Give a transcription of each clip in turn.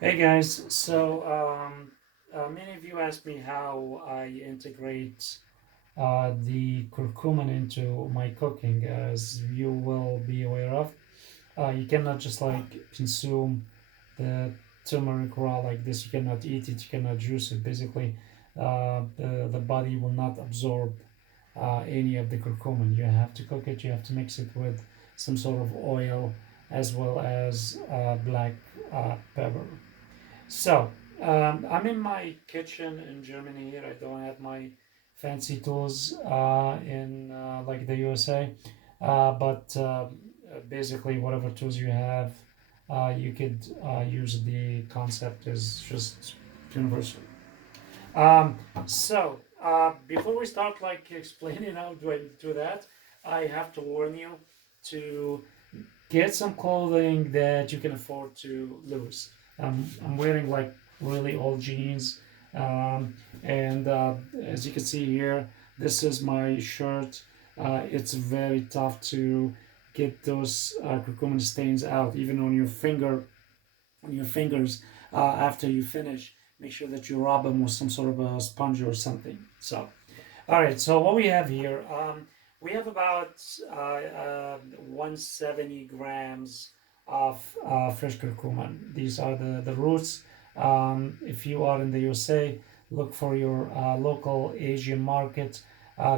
Hey guys, many of you asked me how I integrate the curcumin into my cooking. As you will be aware of, you cannot just like consume the turmeric raw like this. You cannot eat it, you cannot juice it. Basically, the body will not absorb any of the curcumin. You have to cook it, you have to mix it with some sort of oil as well as black pepper. So, I'm in my kitchen in Germany here. I don't have my fancy tools in like the USA, but basically, whatever tools you have, you could use. The concept is just universal. Um, Before we start like explaining how do I do that, I have to warn you to get some clothing that you can afford to lose. I'm wearing like really old jeans, and as you can see here, this is my shirt. It's very tough to get those curcumin stains out, even on your fingers after you finish. Make sure that you rub them with some sort of a sponge or something. So all right, so what we have here, we have about 170 grams of fresh curcumin. These are the roots. If you are in the USA, look for your local Asian market.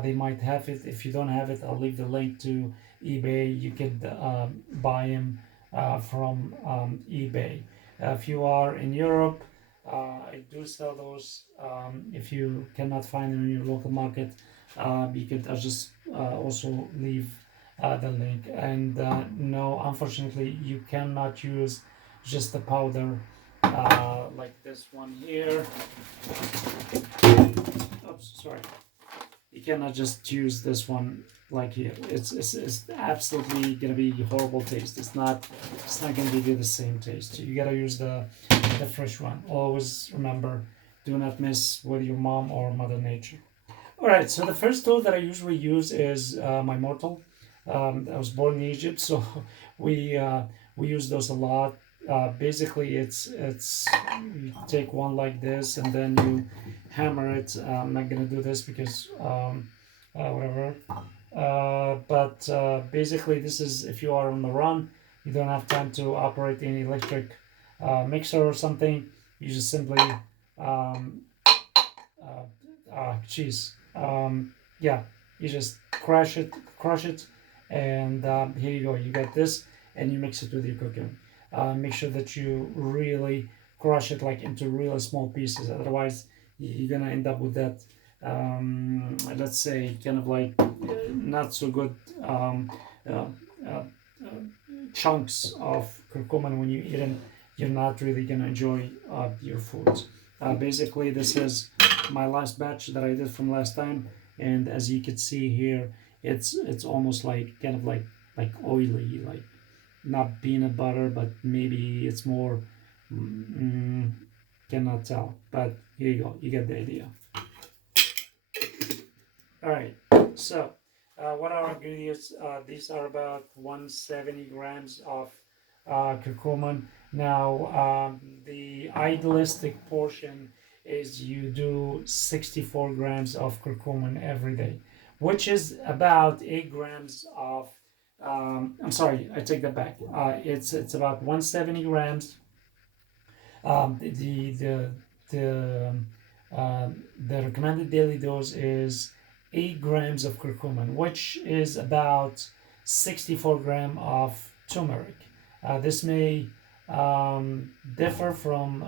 They might have it. If you don't have it, I'll leave the link to eBay. You could buy them from eBay. If you are in Europe, I do sell those. If you cannot find them in your local market, you could just also leave the link. And no, unfortunately, you cannot use just the powder like this one here. Oops, sorry. You cannot just use this one like here. It's absolutely gonna be horrible taste. It's not gonna give you the same taste. You gotta use the fresh one. Always remember, do not mess with your mom or mother nature. All right. So the first tool that I usually use is my mortal. I was born in Egypt, so we uh, we use those a lot. Basically, it's you take one like this and then you hammer it. I'm not gonna do this because whatever. But basically, this is if you are on the run, you don't have time to operate any electric mixer or something. You just simply cheese. Yeah, you just crush it, and here you go. You got this, and you mix it with your cooking. Make sure that you really crush it like into really small pieces. Otherwise, you're gonna end up with that. Let's say kind of like not so good um, uh, uh, chunks of curcumin when you eat them. You're not really gonna enjoy your food. Basically, this is my last batch that I did from last time, and as you can see here, it's almost like kind of like oily, like not peanut butter, but maybe it's more. Mm, cannot tell, but here you go. You get the idea. All right. So, what are our ingredients? These are about 170 grams of curcumin. Now, the idealistic portion is you do 64 grams of curcumin every day, which is about 8 grams of. I'm sorry, I take that back. It's about 170 grams. The recommended daily dose is 8 grams of curcumin, which is about 64 gram of turmeric. This may differ from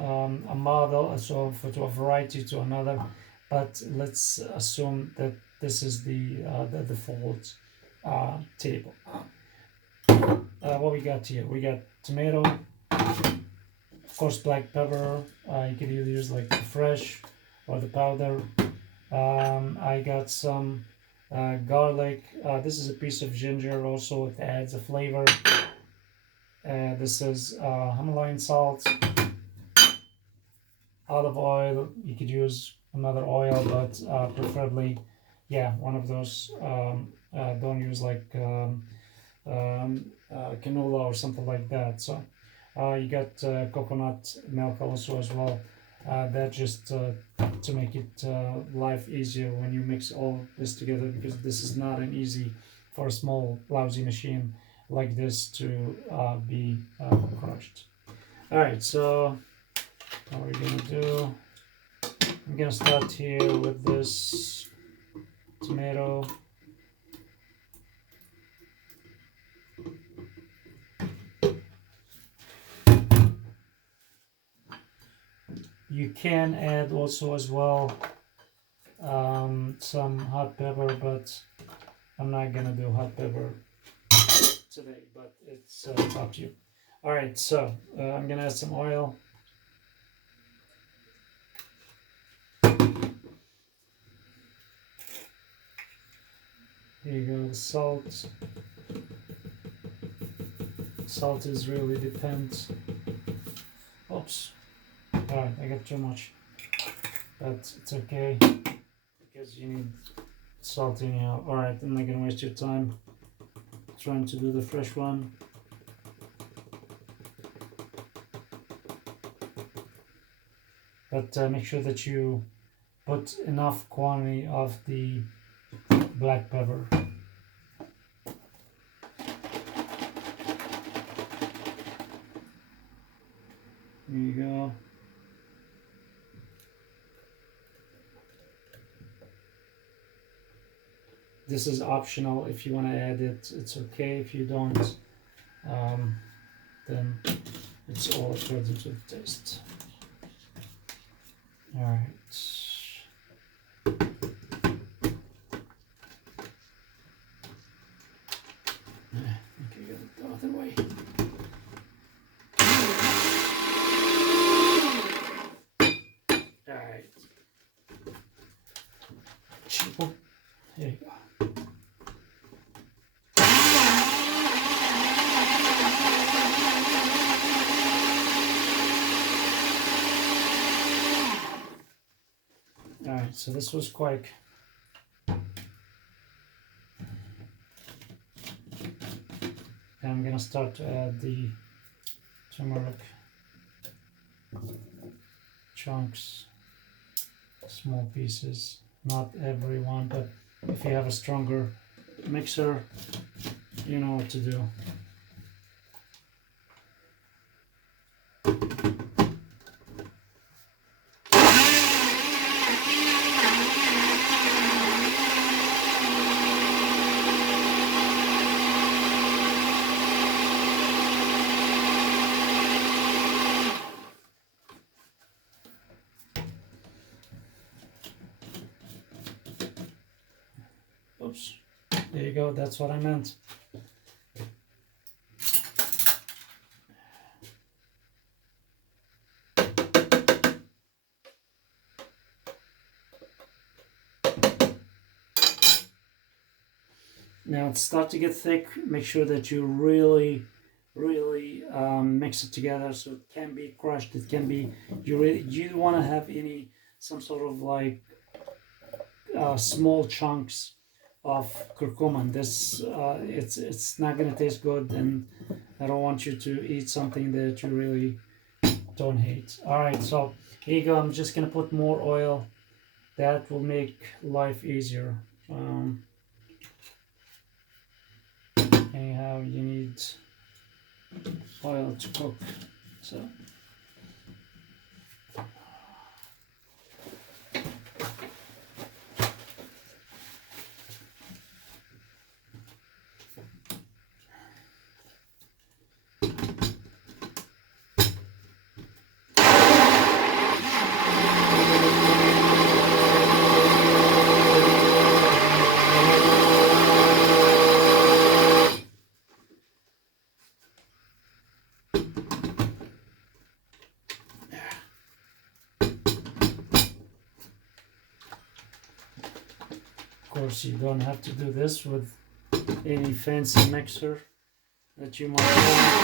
a model, so to a variety to another, but let's assume that this is the default table. What we got here? We got tomato, of course, black pepper. You can either use like the fresh or the powder. I got some garlic. This is a piece of ginger. Also, it adds a flavor. This is Himalayan salt, olive oil. You could use another oil, but preferably, yeah, one of those. Don't use like canola or something like that. So You got coconut milk also as well. That just to make it life easier when you mix all this together, because this is not an easy for a small lousy machine like this to be crushed. All right, so what we're gonna do, I'm gonna start here with this tomato. You can add also as well some hot pepper, but I'm not gonna do hot pepper today, but it's up to you. All right, so I'm gonna add some oil. Here you go, the salt. Salt is really depends. Oops. Alright, I got too much. But it's okay because you need salt anyhow. Alright, I'm not gonna waste your time trying to do the fresh one. But make sure that you put enough quantity of the black pepper. There you go. This is optional. If you want to add it, it's okay. If you don't, then it's all according to the taste. All right. Okay, go the other way. All right. There you go. Alright, so this was quick. And I'm gonna start to add the turmeric chunks, small pieces, not every one, but if you have a stronger mixer, you know what to do. Oops, there you go, that's what I meant. Now it's start to get thick. Make sure that you really mix it together so it can be crushed. It can be, you want to have some sort of like small chunks of curcumin. This it's not gonna taste good, and I don't want you to eat something that you really don't hate. All right, so here you go. I'm just gonna put more oil. That will make life easier. Anyhow, you need oil to cook, so. Of course, you don't have to do this with any fancy mixer that you might have.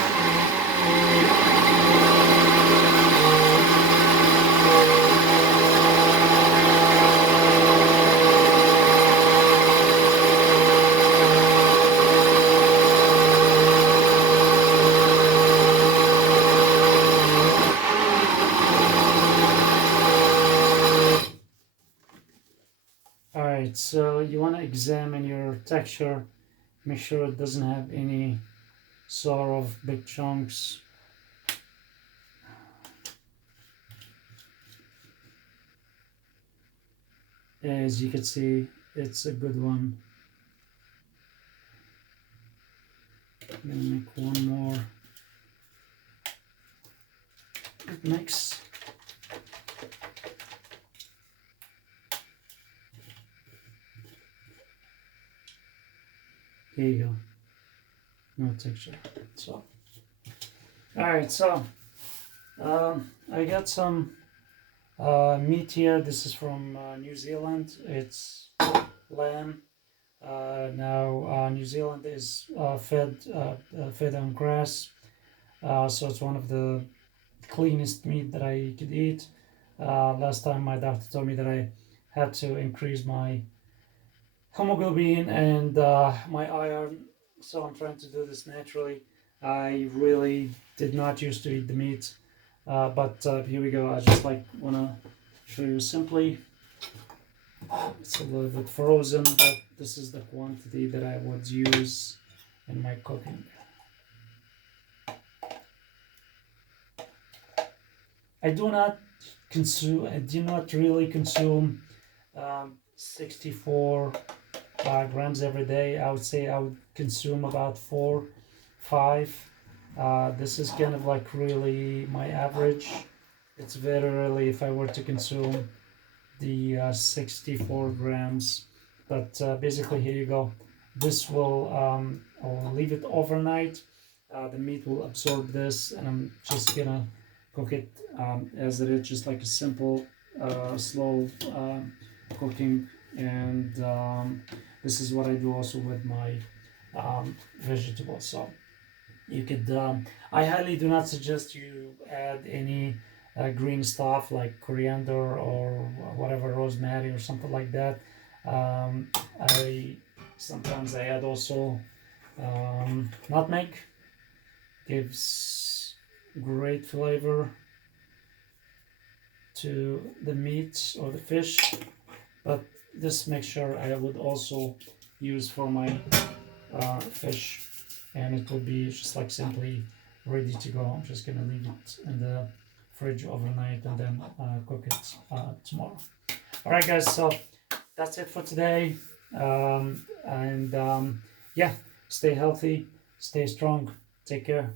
right, so you want to examine your texture, make sure it doesn't have any sort of big chunks. As you can see, it's a good one. I'm gonna make one more mix. Here you go. No texture. So, all right. So, I got some meat here. This is from New Zealand. It's lamb. Now, New Zealand is fed on grass, so it's one of the cleanest meat that I could eat. Last time my doctor told me that I had to increase my hemoglobin and my iron, so I'm trying to do this naturally. I really did not used to eat the meat, but here we go. I just like wanna show you simply. It's a little bit frozen, but this is the quantity that I would use in my cooking. I do not consume. I do not really consume 64 grams every day. I would say I would consume about 4, 5. This is kind of like really my average. It's very rarely if I were to consume the 64 grams, but basically here you go. This will I'll leave it overnight. The meat will absorb this, and I'm just gonna cook it as it is, just like a simple slow cooking. And this is what I do also with my vegetables. So you could I highly do not suggest you add any green stuff like coriander or whatever, rosemary or something like that. I sometimes I add also nutmeg. Gives great flavor to the meat or the fish, but this mixture I would also use for my fish, and it will be just like simply ready to go. I'm just gonna leave it in the fridge overnight and then cook it tomorrow. All right, guys, so that's it for today. And yeah, stay healthy, stay strong, take care.